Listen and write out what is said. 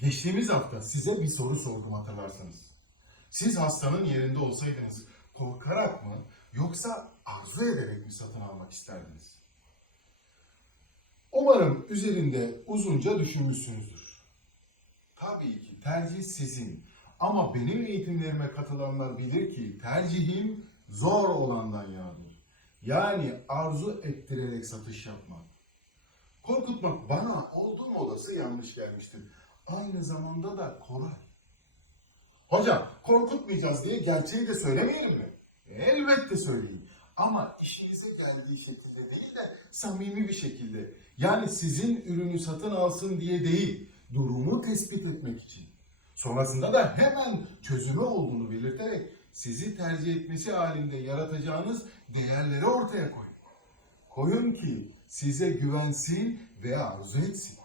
Geçtiğimiz hafta size bir soru sordum hatırlarsınız. Siz hastanın yerinde olsaydınız korkarak mı yoksa arzu ederek mi satın almak isterdiniz? Umarım üzerinde uzunca düşünmüşsünüzdür. Tabii ki tercih sizin. Ama benim eğitimlerime katılanlar bilir ki tercihim zor olandan yanadır. Yani arzu ettirerek satış yapmak. Korkutmak bana olduğum olası yanlış gelmiştir. Aynı zamanda da kolay. Hocam korkutmayacağız diye gerçeği de söylemeyelim mi? Elbette söyleyin. Ama işinize geldiği şekilde değil de samimi bir şekilde. Yani sizin ürünü satın alsın diye değil, durumu tespit etmek için. Sonrasında da hemen çözümü olduğunu belirterek sizi tercih etmesi halinde yaratacağınız değerleri ortaya koyun. Koyun ki size güvensin ve arzu etsin.